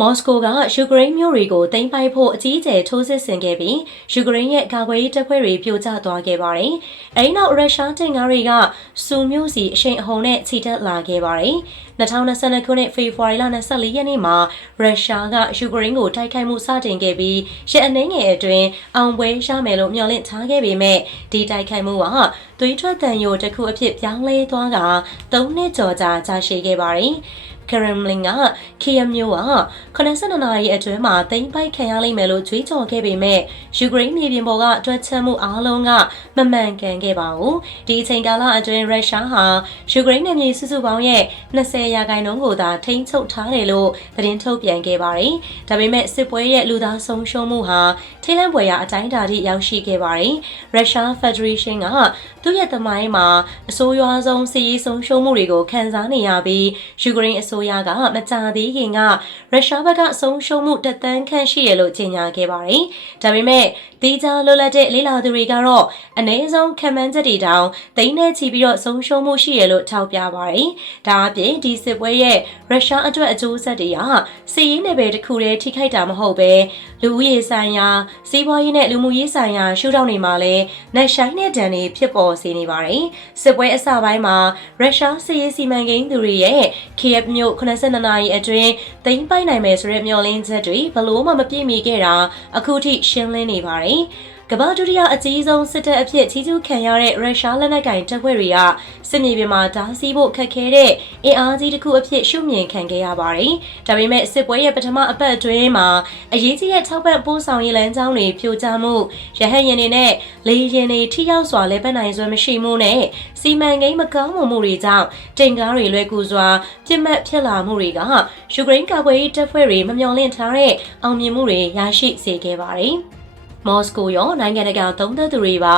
မော်စကိုကယူကရိန်းမြို့တွေကိုသိမ်းပိုက်ဖို့အကြီးအကျယ်ထိုးစစ်ဆင်ခဲ့ပြီးယူကရိန်းရဲ့ကာကွယ်ရေးတပ်ဖွဲ့တွေပြိုကျသွားခဲ့ပါတယ်။အဲဒီနောက်ရုရှားတင်ကားတွေကစူမြို့စီအရှိန်အဟုန်နဲ့ခြိတက်လာခဲ့ပါတယ်။2022ခုနှစ်ဖေဖော်ဝါရီလ24ရက်နေ့မှာရုရှားကယူကရိန်းကိုတိုက်ခိုက်မှုစတင်ခဲ့ပြီးရက်အနည်းငယ်အတွင်းအောင်ပွဲရမယ်လို့မျှော်လင့်ထားခဲ့ပေမဲ့ဒီတိုက်ခိုက်မှုကသွေးထွက်တန်ယိုတစ်ခုအဖြစ်ပြောင်းလဲသွားက၃နှစ်ကျော်ကြာကြာရှည်ခဲ့ပါတယ်။ ကရမ်လင်ကခီယမျိုးက82နာရီအတွင်းမှာသိမ်းပိုက်ခံရလိမ့်မယ်လို့ကြွေးကြော်ခဲ့ပေမဲ့ယူကရိန်းမြေပြင်ပေါ်ကတွက်ချက်မှုအားလုံးကမမှန်ကန်ခဲ့ပါဘူးဒီအချိန်ကာလအတွင်းရုရှားဟာယူကရိန်းနယ်မြေစုစုပေါင်းရဲ့20ရာခိုင်နှုန်းကိုသာထိန်းချုပ်ထားတယ်လို့သတင်းထုတ်ပြန်ခဲ့ပါတယ်ဒါပေမဲ့စစ်ပွဲရဲ့လူသားဆုံးရှုံးမှုဟာထိလန့်ပွဲရာအတိုင်းအတာထိရောက်ရှိခဲ့ပါတယ်ရုရှားဖက်ဒရေးရှင်းကသူ့ရဲ့သမိုင်းမှာအဆိုးရွားဆုံးစစ်ရေးဆုံးရှုံးမှုတွေကိုခံစားနေရပြီးယူကရိန်းအစိုးရကမကြာသေးခင်ကရုရှားဘက်ကအဆုံးရှုံးမှုတက်တန်းခန့်ရှိရလို့ကြေညာခဲ့ပါတယ်။ဒါပေမဲ့တေးကြလွတ်လပ်တဲ့လေးလာသူတွေကတော့အ ਨੇ ဆုံးခံမှန်းချက်တွေတောင်သိန်းနဲ့ချီပြီးတော့ဆုံးရှုံးမှုရှိရလို့ထောက်ပြပါတယ်။ဒါအပြင်ဒီစစ်ပွဲရဲ့ရုရှားအတွက်အကျိုးဆက်တွေဟာစစ်ရေးနယ်ပယ်တစ်ခုတည်းထိခိုက်တာမဟုတ်ပဲလူဦးရေဆိုင်ရာစီးပွားရေးနဲ့လူမှုရေးဆိုင်ရာရှုထောင့်တွေမှာလည်းနှက်ဆိုင်တဲ့ဒဏ်တွေဖြစ်ပေါ်စေနေပါတယ်။စစ်ပွဲအစပိုင်းမှာရုရှားစစ်ရေးစီမံကိန်းသူတွေရဲ့ Kiev မြို့82နာရီအတွင်းသိမ်းပိုက်နိုင်မယ်ဆိုတဲ့မျှော်လင့်ချက်တွေဘလို့မှမပြည့်မီခဲ့တာအခုထိရှင်းလင်းနေပါတယ်။ ကမ္ဘာဒုတိယအကြီးဆုံးစစ်တပ်အဖြစ်ချီးကျူးခံရတဲ့ရုရှားလက်နက်ကိုင်တပ်ဖွဲ့တွေကစစ်မြေပြင်မှာဓာစီးဖို့ခက်ခဲတဲ့အင်အားကြီးတစ်ခုအဖြစ်ရှုမြင်ခံခဲ့ရပါတယ်။ဒါပေမဲ့စစ်ပွဲရဲ့ပထမအပတ်အတွင်းမှာအရေးကြီးတဲ့ထောက်ပံ့ပို့ဆောင်ရေးလမ်းကြောင်းတွေပြိုကျမှုရဟတ်ယာဉ်တွေနဲ့လေယာဉ်တွေထိရောက်စွာလဲပတ်နိုင်စွမ်းမရှိမှုနဲ့စီမံကိန်းမကောင်းမှုတွေကြောင့်တင်ကားတွေလွယ်ကူစွာပြစ်မှတ်ဖြစ်လာမှုတွေကယူကရိန်းကာကွယ်ရေးတပ်ဖွဲ့တွေမမျှော်လင့်ထားတဲ့အောင်မြင်မှုတွေရရှိစေခဲ့ပါတယ်။ မော်စကိုရောနိုင်ငံတကာသုံးသပ်သူတွေပါ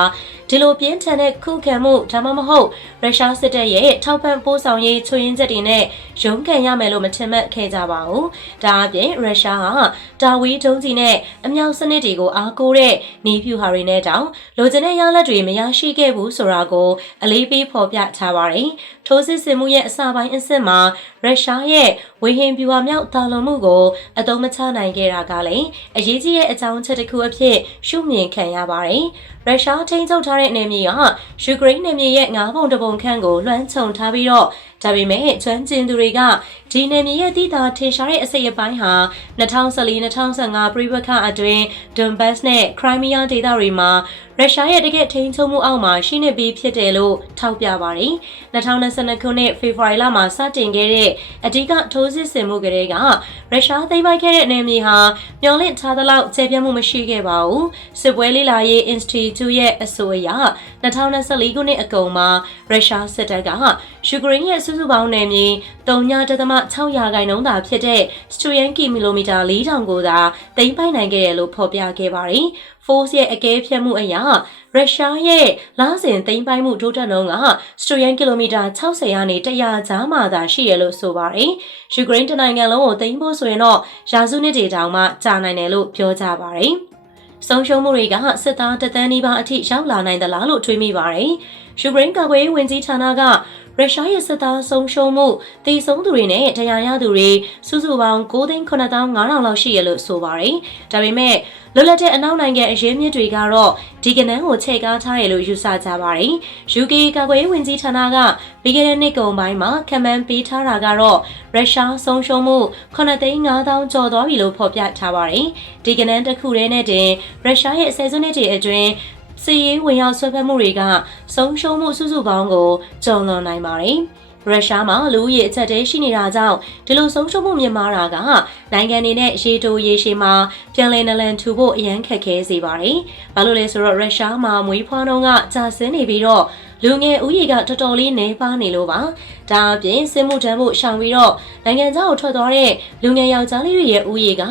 ဒီလိုပြင်းထန်တဲ့ခုခံမှုဒါမှမဟုတ်ရုရှားစစ်တပ်ရဲ့ထောက်ပံ့ပို့ဆောင်ရေးချွင်းချက်တွေနဲ့ရုန်းကန်ရမယ်လို့မထင်မှတ်ခဲ့ကြပါဘူး။ဒါအပြင်ရုရှားကတာဝီဒုံးကြီးနဲ့အမြောက်စနစ်တွေကိုအားကိုးတဲ့နေဖြူဟာတွေနဲ့တောင်လိုချင်တဲ့ရလဒ်တွေမရရှိခဲ့ဘူးဆိုတာကိုအလေးပေးဖော်ပြထားပါတယ်။ထိုးစစ်ဆင်မှုရဲ့အစပိုင်းအဆင့်မှာရုရှားရဲ့ဝေဟင်ပြူဟာမြောက်တာလွန်မှုကိုအသုံးမချနိုင်ခဲ့တာကလည်းအရေးကြီးတဲ့အကြောင်းချက်တစ်ခုအဖြစ်ရှုမြင်ခံရပါတယ်။ရုရှားထိန်းချုပ်ထားတဲ့နယ်မြေကယူကရိန်းနယ်မြေရဲ့ငါးပုံတပုံခန့်ကိုလွှမ်းခြုံထားပြီးတော့ဒါပေမဲ့ကျွမ်းကျင်သူတွေကဒီနယ်မြေရဲ့တည်တာထင်ရှားတဲ့အစိတ်အပိုင်းဟာ2014-2015ပြည်ပခအတွင်းဒွန်ဘတ်စ်နဲ့ခရိုင်းမီးယားဒေသတွေမှာရုရှားရဲ့တကယ့်ထိန်းချုပ်မှုအောက်မှာရှိနေပြီးဖြစ်တယ်လို့ထောက်ပြပါတယ်။2022ခုနှစ်ဖေဖော်ဝါရီလမှာစတင်ခဲ့တဲ့အဓိကထိုးစစ်ဆင်မှုကလေးကရုရှားသိမ်းပိုက်ခဲ့တဲ့နယ်မြေဟာမျောလင့်ထားသလောက်ကျေပြတ်မှုမရှိခဲ့ပါဘူး။စစ်ပွဲလေးလာရေး Institute ရဲ့အဆိုအရ2024ခုနှစ်အကုန်မှာရုရှားစစ်တပ်ကယူကရိန်းရဲ့စုစုပေါင်းနယ်မြေ3.6ရာခိုင်နှုန်းသာဖြစ်တဲ့စတူယန်ကီမီလိုမီတာ4000ကိုသာသိမ်းပိုက်နိုင်ခဲ့တယ်လို့ဖော်ပြခဲ့ပါတယ်။ Force ရဲ့အကဲဖြတ်မှုအရရုရှားရဲ့လစဉ်သိမ်းပိုက်မှုထိုးတက်နှုန်းကစတူယန်ကီလိုမီတာ60ရာနေ100ကြားမှသာရှိရလို့ဆိုပါတယ်။ယူကရိန်းတနိုင်ငံလုံးကိုသိမ်းဖို့ဆိုရင်တော့ရာစုနှစ်တွေတောင်မှကြာနိုင်တယ်လို့ပြောကြပါတယ်။ ဆုံးရှုံးမှုတွေကစစ်သားတသန်းနီးပါးအထိရောက်လာနိုင်သလားလို့တွေးမိပါတယ်။ယူကရိန်းကာကွယ်ရေးဝန်ကြီးဌာနက ရုရှားရဲ့စစ်သားဆုံးရှုံးမှုတည်ဆုံးသူတွေနဲ့ဒဏ်ရာရသူတွေစုစုပေါင်း9,9500လောက်ရှိရလို့ဆိုပါတယ်။ဒါပေမဲ့လွတ်လပ်တဲ့အနောက်နိုင်ငံအရေးမြစ်တွေကတော့ဒီကနန်းကိုချဲ့ကားထားတယ်လို့ယူဆကြပါတယ်။ UK ကာကွယ်ရေးဝန်ကြီးဌာနကပြီးခဲ့တဲ့နှစ်ကုန်ပိုင်းမှာခံမှန်းပေးထားတာကတော့ရုရှားဆုံးရှုံးမှု9,500ကျော်သွားပြီလို့ဖော်ပြထားပါတယ်။ဒီကနန်းတစ်ခုတည်းနဲ့တင်ရုရှားရဲ့ဆယ်စုနှစ်တွေအတွင်း စီရေးဝင်ရောက်ဆွဲဖက်မှုတွေကဆုံးရှုံးမှုစုစုပေါင်းကိုကြုံလွန်နိုင်ပါတယ်။ရုရှားမှာလူဦးရေအချက်တည်းရှိနေတာကြောင့်ဒီလိုဆုံးရှုံးမှုမြင့်မားတာကနိုင်ငံနေနဲ့ရေတိုရေရှည်မှာပြန်လည်နလန်ထူဖို့အရန်ခက်ခဲစေပါတယ်။ဘာလို့လဲဆိုတော့ရုရှားမှာမွေးဖွားနှုန်းကကျဆင်းနေပြီးတော့ လူငယ်ဦးရေကတော်တော်လေးနှဲပါနေလို့ပါ။ဒါအပြင်စစ်မှုထမ်းဖို့ရှောင်ပြီးတော့နိုင်ငံခြားကိုထွက်သွားတဲ့လူငယ်ယောက်ျားလေးတွေရဲ့ဦးရေက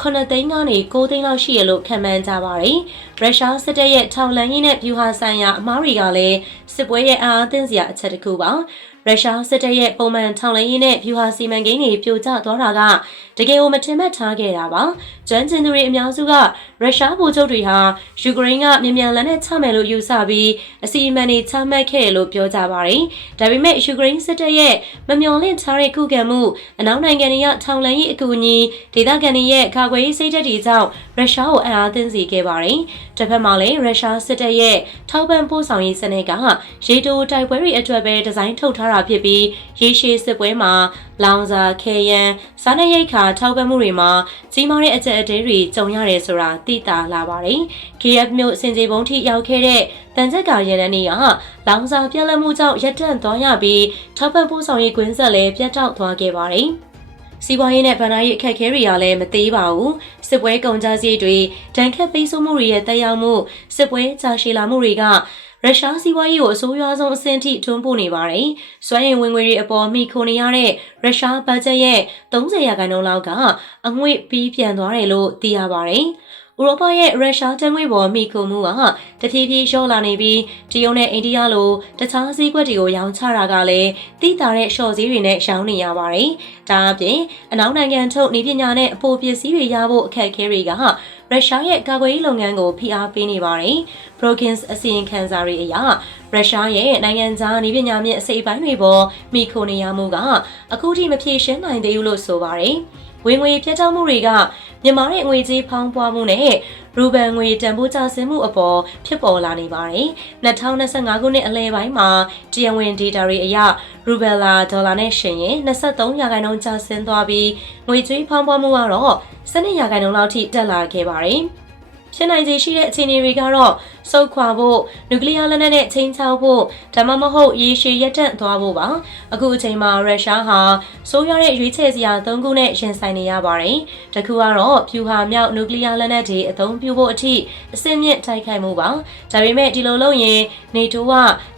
9သိန်းကနေ9သိန်းလောက်ရှိရလို့ခန့်မှန်းကြပါတယ်။ရုရှားစစ်တပ်ရဲ့ထောက်လှမ်းရေးနဲ့ဗျူဟာဆိုင်ရာအမားတွေကလည်းစစ်ပွဲရဲ့အားအသင့်စရာအချက်တစ်ခုပါ။ရုရှားစစ်တပ်ရဲ့ပုံမှန်ထောင်လှမ်းရေးနဲ့ဗျူဟာစီမံကိန်းတွေပြိုကျသွားတာကတကယ်ကိုမထင်မှတ်ထားခဲ့တာပါကျွမ်းကျင်သူတွေအများစုကရုရှားဗိုလ်ချုပ်တွေဟာယူကရိန်းကမြန်မြန်လက်နက်ချမယ်လို့ယူဆပြီးအစီအမံတွေချမှတ်ခဲ့တယ်လို့ပြောကြပါတယ်ဒါပေမဲ့ယူကရိန်းစစ်တပ်ရဲ့မမျှော်လင့်ထားတဲ့ခုခံမှုအနောက်နိုင်ငံတွေကထောင်လန်ရေးအကူအညီဒေသခံတွေရဲ့ကာကွယ်ရေးစိတ်ဓာတ်တွေကြောင့်ရုရှားကိုအံ့အားသင့်စေခဲ့ပါတယ်တစ်ဖက်မှာလည်းရုရှားစစ်တပ်ရဲ့ထောက်ပံ့ပို့ဆောင်ရေးစနစ်ကရေတိုတိုက်ပွဲတွေအတွက်ပဲဒီဇိုင်းထုတ်ထားတာဖြစ်ပြီးရေရှည်စစ်ပွဲမှာလောင်စာခဲယမ်းစားနပ်ရိက္ခာထောက်ပံ့မှုတွေမှာကြီးမားတဲ့အကျက်အတဲတွေကြုံရတယ်ဆိုတာသိတာလာပါတယ်။ KF မြို့စင်ကြေဘုံထိရောက်ခဲ့တဲ့တန်ချက်ကာရန်တန်းတွေကလောင်စာပြက်လက်မှုကြောင့်ရပ်တန့်သွားရပြီးထောက်ပံ့ပို့ဆောင်ရေးကွင်းဆက်လည်းပြတ်တောက်သွားခဲ့ပါတယ်။စီးပွားရေးနဲ့ဗဏ္ဍာရေးအခက်အခဲတွေကလည်းမသေးပါဘူးစစ်ပွဲကုန်ကြစည်တွေတန်ခတ်ပိတ်ဆို့မှုတွေရဲ့တက်ရောက်မှုစစ်ပွဲကြာရှည်လာမှုတွေက ရုရှားစီးပွားရေးကိုအဆိုးရွားဆုံးအဆင့်ထိတွန်းပို့နေပါတယ်။စွမ်းရည်ဝင်ငွေတွေအပေါ်မိခိုနေရတဲ့ရုရှားဘတ်ဂျက်ရဲ့30ရာခိုင်နှုန်းလောက်ကအငွေ့ပြီးပြန်သွားတယ်လို့သိရပါတယ်။ဥရောပရဲ့ရုရှားတငွေပေါ်မိခုမှုကတဖြည်းဖြည်းလျှော့လာနေပြီးတရုတ်နဲ့အိန္ဒိယလိုတခြားဈေးကွက်တွေကိုရောင်းချတာကလည်းတိတာတဲ့ရှော့ဈေးတွေနဲ့ရောင်းနေရပါတယ်။ဒါအပြင်အနောက်နိုင်ငံထုတ်နေပညာနဲ့အပိုပစ္စည်းတွေရဖို့အခက်အခဲတွေက ရုရှားရဲ့ကာကွယ်ရေးလုပ်ငန်းကိုဖိအားပေးနေပါတယ်။ Brokins အစီရင်ခံစာတွေအရရုရှားရဲ့နိုင်ငံခြားနေပညာမြင့်အစိပ်ပိုင်းတွေပေါ်မိခိုနေရမှုကအခုထိမဖြေရှင်းနိုင်သေးဘူးလို့ဆိုပါတယ်။ ဝင်ငွေပြတ်တောက်မှုတွေကမြန်မာရဲ့ငွေကြေးဖောင်းပွားမှုနဲ့ရူဘန်ငွေတန်ဖိုးကျဆင်းမှုအပေါ်ဖြစ်ပေါ်လာနေပါတယ်။2025ခုနှစ်အလယ်ပိုင်းမှာတရားဝင် data တွေအရရူဘယ်လာဒေါ်လာနဲ့ရှင်ရင်23ရာခိုင်နှုန်းကျဆင်းသွားပြီးငွေကြေးဖောင်းပွားမှုကတော့12ရာခိုင်နှုန်းလောက်ထိတက်လာခဲ့ပါတယ်။ ဖြစ်နိုင်ခြေရှိတဲ့အခြေအနေတွေကတော့စုပ်ခွာဖို့နျူကလ িয়ার လက်နက်နဲ့ချိန်ချောက်ဖို့ဒါမှမဟုတ်ရေရှည်ရပ်တန့်သွားဖို့ပါအခုအချိန်မှာရုရှားဟာစိုးရတဲ့ရွေးချယ်စရာ၃ခုနဲ့ရင်ဆိုင်နေရပါတယ်တခုကတော့ဖြူဟာမြောက်နျူကလ িয়ার လက်နက်တွေအသုံးပြုဖို့အထိအစင်းမြင့်တိုက်ခိုက်မှုပါဒါပေမဲ့ဒီလိုလုပ်ရင်နေတိုးက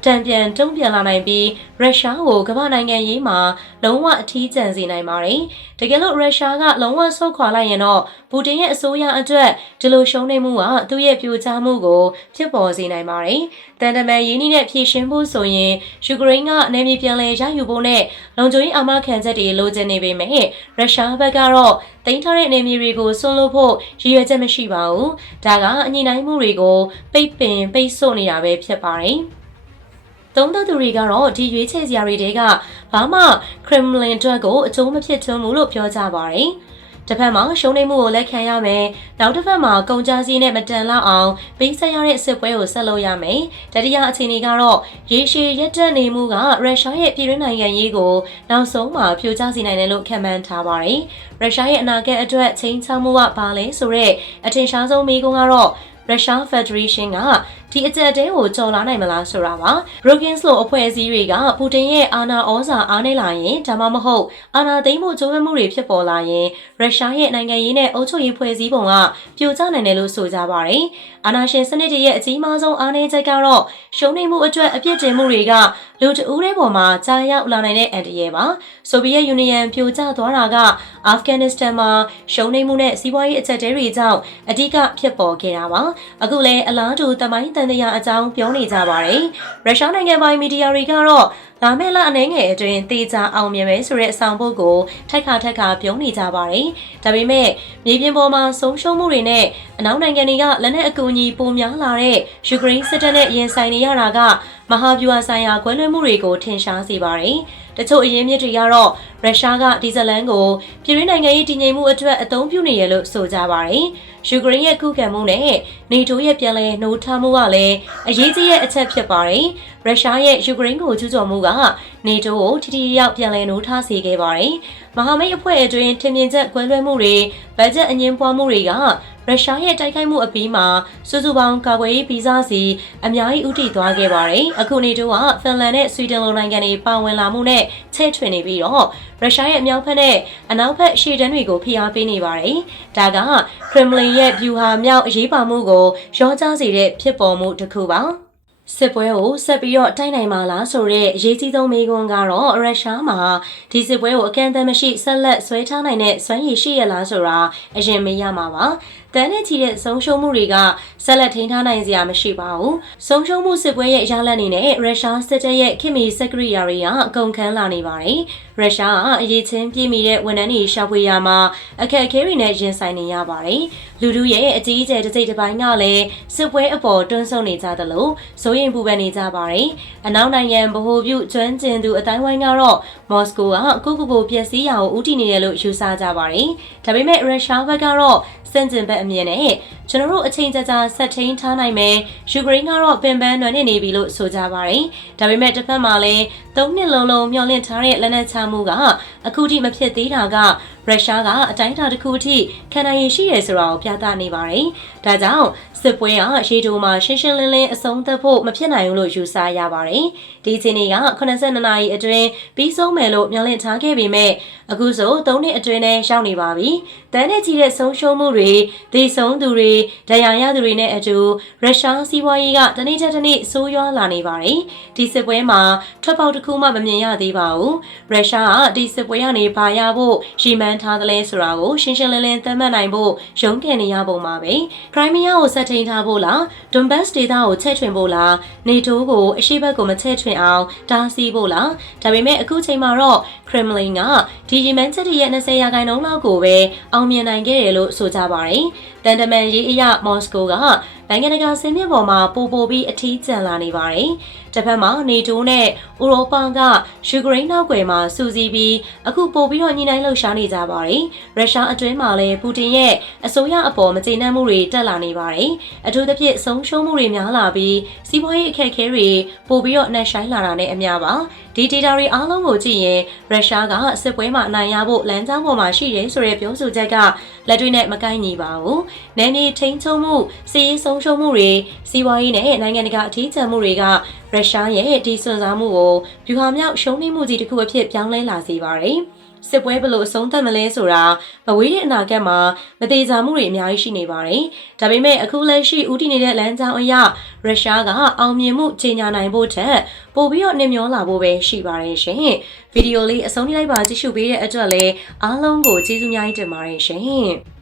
တံပြန်တုံ့ပြန်လာနိုင်ပြီးရုရှားကိုကမ္ဘာနိုင်ငံရေးမှာလုံးဝအထီးကျန်စေနိုင်ပါတယ်တကယ်လို့ရုရှားကလုံးဝဆုတ်ခွာလိုက်ရင်တော့ပူတင်ရဲ့အစိုးရအတွက်ဒီလိုရှုံးနေမှု ှုကသူ့ရဲ့ပြိုကျမှုကိုဖြစ်ပေါ်စေနိုင်ပါတယ်။တန်တမန်ရင်းနှီးနဲ့ဖြည့်ရှင်းဖို့ဆိုရင်ယူကရိန်းကနေမြေပြန်လည်ရယူဖို့နဲ့လုံခြုံရေးအာမခံချက်တွေလိုချင်နေပေမဲ့ရုရှားဘက်ကတော့တင်ထားတဲ့နေမြေတွေကိုဆွလို့ဖို့ရည်ရွယ်ချက်မရှိပါဘူး။ဒါကအညီနိုင်မှုတွေကိုပိတ်ပင်ပိတ်ဆို့နေတာပဲဖြစ်ပါတယ်။သုံးသပ်သူတွေကတော့ဒီရွေးချယ်စရာတွေတဲကဘာမှခရမလင်အတွက်ကိုအကျိုးမဖြစ်ထွန်းဘူးလို့ပြောကြပါတယ်။ တစ်ဖက်မှာရှုံးနိမ့်မှုကိုလက်ခံရမယ်နောက်တစ်ဖက်မှာကုန်ကြစည်နဲ့မတန်လောက်အောင်ပေးဆက်ရတဲ့စစ်ပွဲကိုဆက်လုပ်ရမယ်တတိယအခြေအနေကတော့ရေရှည်ရက်တက်နေမှုကရုရှားရဲ့ပြည်တွင်းနိုင်ငံရေးကိုနောက်ဆုံးမှာဖြိုချစေနိုင်တယ်လို့ခန့်မှန်းထားပါတယ်ရုရှားရဲ့အနာဂတ်အတွက်ချိန်ချမှုကဘာလဲဆိုတော့အထင်ရှားဆုံးမိကုန်းကတော့ရုရှားဖက်ဒရေးရှင်းကဒီအကြက်တဲကိုကြော်လာနိုင်မလားဆိုတာပါ Brokins လို့အဖွဲ့အစည်းတွေကပူတင်ရဲ့အာဏာဩဇာအားနည်းလာရင်ဒါမှမဟုတ်အာဏာသိမ်းမှုကြိုးပမ်းမှုတွေဖြစ်ပေါ်လာရင်ရုရှားရဲ့နိုင်ငံရေးနဲ့အုပ်ချုပ်ရေးဖွဲ့စည်းပုံကပြိုကျနိုင်တယ်လို့ဆိုကြပါတယ်အာဏာရှင်စနစ်တွေရဲ့အကြီးမားဆုံးအားနည်းချက်ကတော့ရှုံးနိမ့်မှုအတွက်အပြစ်တင်မှုတွေကလူတဦးတဲ့ပေါ်မှာကြားရောက်လာနိုင်တဲ့အန်တရယ်ပါဆိုဗီယက်ယူနီယံပြိုကျသွားတာကအာဖဂန်နစ္စတန်မှာရှုံးနိမ့်မှုနဲ့စီးပွားရေးအချက်တဲတွေကြောင့်အဓိကဖြစ်ပေါ်ခဲ့တာပါအခုလည်းအလားတူတမိုင်းတန်တရားအကြောင်းပြောနေကြပါတယ်ရုရှားနိုင်ငံပိုင်မီဒီယာတွေကတော့လာမယ့်လအနေငယ်အတွင်းတေချာအောင်မြင်မယ်ဆိုတဲ့အဆောင်ပုတ်ကိုထိုက်ခါထက်ခါပြောနေကြပါတယ်ဒါပေမဲ့မြေပြင်ပေါ်မှာဆုံးရှုံးမှုတွေနဲ့အနောက်နိုင်ငံတွေကလက်နက်အကူအညီပိုများလာတဲ့ယူကရိန်းစစ်တပ်နဲ့ရင်ဆိုင်နေရတာကမဟာဗျူဟာဆိုင်ရာကွဲလွဲမှုတွေကိုထင်ရှားစေပါတယ်။ တချို့အရင်းမြစ်တွေကတော့ရုရှားကဒီဇလန်ကိုပြည်တွင်းနိုင်ငံရေးတည်ငြိမ်မှုအတွက်အသုံးပြုနေရလို့ဆိုကြပါတယ်။ယူကရိန်းရဲ့ခုခံမှုနဲ့နေတိုးရဲ့ပြန်လည်နှိုးထားမှုကလည်းအရေးကြီးတဲ့အချက်ဖြစ်ပါတယ်။ ရုရှားရဲ့ယူကရိန်းကိုကျူးကျော်မှုကနေတိုးကိုထိထိရောက်ပြန်လည်နှိုးထားစေခဲ့ပါတယ်။မဟာမိတ်အဖွဲ့အတွင်းထင်မြင်ချက်ကွဲလွဲမှုတွေဘတ်ဂျက်အငင်းပွားမှုတွေကရုရှားရဲ့တိုက်ခိုက်မှုအပြီးမှာစုစုပေါင်းကာကွယ်ရေးဗီဇစီအများကြီးဥတီသွားခဲ့ပါတယ်။အခုနေတော့ဖင်လန်နဲ့ဆွီဒင်လိုနိုင်ငံတွေပါဝင်လာမှုနဲ့ချဲ့ထွင်နေပြီးတော့ရုရှားရဲ့အမြောက်ဖက်နဲ့အနောက်ဖက်ရှေ့တန်းတွေကိုဖိအားပေးနေပါတယ်။ဒါကခရမလင်ရဲ့ဗျူဟာမြောက်အရေးပါမှုကိုရောကြားစေတဲ့ဖြစ်ပေါ်မှုတစ်ခုပါ။ စစ်ပွဲကိုဆက်ပြီးတော့တိုက်နိုင်မှာလားဆိုတဲ့အရေးကြီးဆုံးမေးခွန်းကတော့ရုရှားမှာဒီစစ်ပွဲကိုအကန့်အသတ်မရှိဆက်လက်ဆွဲထားနိုင်တဲ့စွမ်းရည်ရှိရလားဆိုတာအရင်မေးရမှာပါ။ တတန်းနဲ့ချီတဲ့ဆုံးရှုံးမှုတွေကဆက်လက်ထိန်းထားနိုင်စရာမရှိပါဘူး။ဆုံးရှုံးမှုစစ်ပွဲရဲ့ရလဒ်အနေနဲ့ရုရှားစစ်တပ်ရဲ့ခင်မီစက်ကရိယာတွေကအကုန်ခန်းလာနေပါတယ်။ရုရှားကအရေးချင်းပြည့်မီတဲ့ဝန်ထမ်းတွေရှာဖွေရမှာအခက်အခဲတွေနဲ့ရင်ဆိုင်နေရပါတယ်။လူတို့ရဲ့အကြီးအကျယ်တစ်စိတ်တစ်ပိုင်းကလည်းစစ်ပွဲအပေါ်တွန်းဆုံနေကြသလိုစိုးရိမ်ပူပန်နေကြပါတယ်။အနောက်နိုင်ငံဗဟိုပြုကျွမ်းကျင်သူအတိုင်းဝိုင်းကတော့မော်စကိုကကိုကိုကိုပျက်စီးရာကိုဦးတည်နေတယ်လို့ယူဆကြပါတယ်။ဒါပေမဲ့ရုရှားဘက်ကတော့စင်ကျင်ဘက်အမြင်နဲ့ကျွန်တော်တို့အချိန်ကြာကြာဆက်ထိန်ထားနိုင်မယ်ယူကရိန်းကတော့ပင်ပန်းနွယ်နေနေပြီလို့ဆိုကြပါတယ်။ဒါပေမဲ့တစ်ဖက်မှာလည်းသုံးနှစ်လုံးလုံးမျှော်လင့်ထားတဲ့လက်နက်ချမှုကအခုထိမဖြစ်သေးတာကရုရှားကအတိုင်းအတာတစ်ခုအထိခံနိုင်ရရှိရဆိုတာကိုပြသနေပါတယ်။ ဒါကြောင့်စစ်ပွဲကရေတိုမှာရှင်းရှင်းလင်းလင်းအဆုံးသတ်ဖို့မဖြစ်နိုင်ဘူးလို့ယူဆရပါတယ်။ဒီချိန်က82နာရီအတွင်းပြီးဆုံးမယ်လို့မျှော်လင့်ထားခဲ့ပေမဲ့အခုဆို3နှစ်အတွင်းနဲ့ရောက်နေပါပြီ။တန်းနဲ့ကြီးတဲ့ဆုံးရှုံးမှုတွေ၊ဒေဆုံးသူတွေ၊ဒဏ်ရာရသူတွေနဲ့အတူရုရှားစီးပွားရေးကတနေ့ချက်တစ်နေ့ဆိုးရွားလာနေပါတယ်။ဒီစစ်ပွဲမှာထွက်ပေါက်တစ်ခုမှမမြင်ရသေးပါဘူး။ရုရှားကဒီစစ်ပွဲကနေဘာရဖို့ရှီမန်းထားသလဲဆိုတာကိုရှင်းရှင်းလင်းလင်းသတ်မှတ်နိုင်ဖို့ရုန်းကန်နေရပုံပါပဲ။ခရိုင်းမီးယားကိုဆက်ထိန်ထားဖို့လား၊ဒွန်ဘတ်စ်ဒေသကိုချဲ့ထွင်ဖို့လား၊နေတိုးကိုအရှိဘက်ကိုမချဲ့ထွင်အောင်တားဆီးဖို့လား။ဒါပေမဲ့အခုချိန်မှာတော့ခရမ်လင်ကဒီရီမန်ချက်ရဲ့20ရာခိုင်နှုန်းလောက်ကိုပဲအောင်မြင်နိုင်ခဲ့တယ်လို့ဆိုကြပါတယ်။တန်တမန်ရေးအရမော်စကိုကနိုင်ငံတကာစင်မြင့်ပေါ်မှာပိုပိုပြီးအထီးကျန်လာနေပါတယ်။ တစ်ဖက်မှာနေတိုးနဲ့ဥရောပကယူကရိန်းနောက်ွယ်မှာစူးစီးပြီးအခုပိုပြီးတော့ညှိနှိုင်းလှုပ်ရှားနေကြပါတယ်။ရုရှားအတွင်းမှာလည်းပူတင်ရဲ့အစိုးရအပေါ်မကျေနပ်မှုတွေတက်လာနေပါတယ်။အထူးသဖြင့်ဆုံးရှုံးမှုတွေများလာပြီးစီးပွားရေးအခက်အခဲတွေပိုပြီးတော့နှက်ဆိုင်လာတာနဲ့အမျှပါဒီ data တွေအားလုံးကိုကြည့်ရင်ရုရှားကစစ်ပွဲမှာအနိုင်ရဖို့လမ်းကြောင်းပေါ်မှာရှိတယ်ဆိုတဲ့ပြောဆိုချက်ကလက်တွေ့နဲ့မကိုက်ညီပါဘူး။နယ်မြေထိန်းချုပ်မှုစီးရေးဆုံးရှုံးမှုတွေစီးပွားရေးနဲ့နိုင်ငံတကာအထီးကျန်မှုတွေကရုရှားရဲ့ဒီစွန့်စားမှုကိုဗျူဟာမြောက်ရှုံးနိမှုကြီးတစ်ခုအဖြစ်ပြောင်းလဲလာစေပါတယ်။စစ်ပွဲဘလို့အဆုံးသတ်မလဲဆိုတာမဝေးတဲ့အနာဂတ်မှာမသေးချာမှုတွေအများကြီးရှိနေပါတယ်။ဒါပေမဲ့အခုလက်ရှိဦးတည်နေတဲ့လမ်းကြောင်းအရရုရှားကအောင်မြင်မှုကြီးညာနိုင်ဖို့ထက်ပိုပြီးတော့နှင်မျောလာဖို့ပဲရှိပါတယ်ရှင်။ဗီဒီယိုလေးအဆုံးထိလိုက်ပါကြည့်ရှုပေးတဲ့အတွက်လည်းအားလုံးကိုကျေးဇူးများကြီးတင်ပါတယ်ရှင်။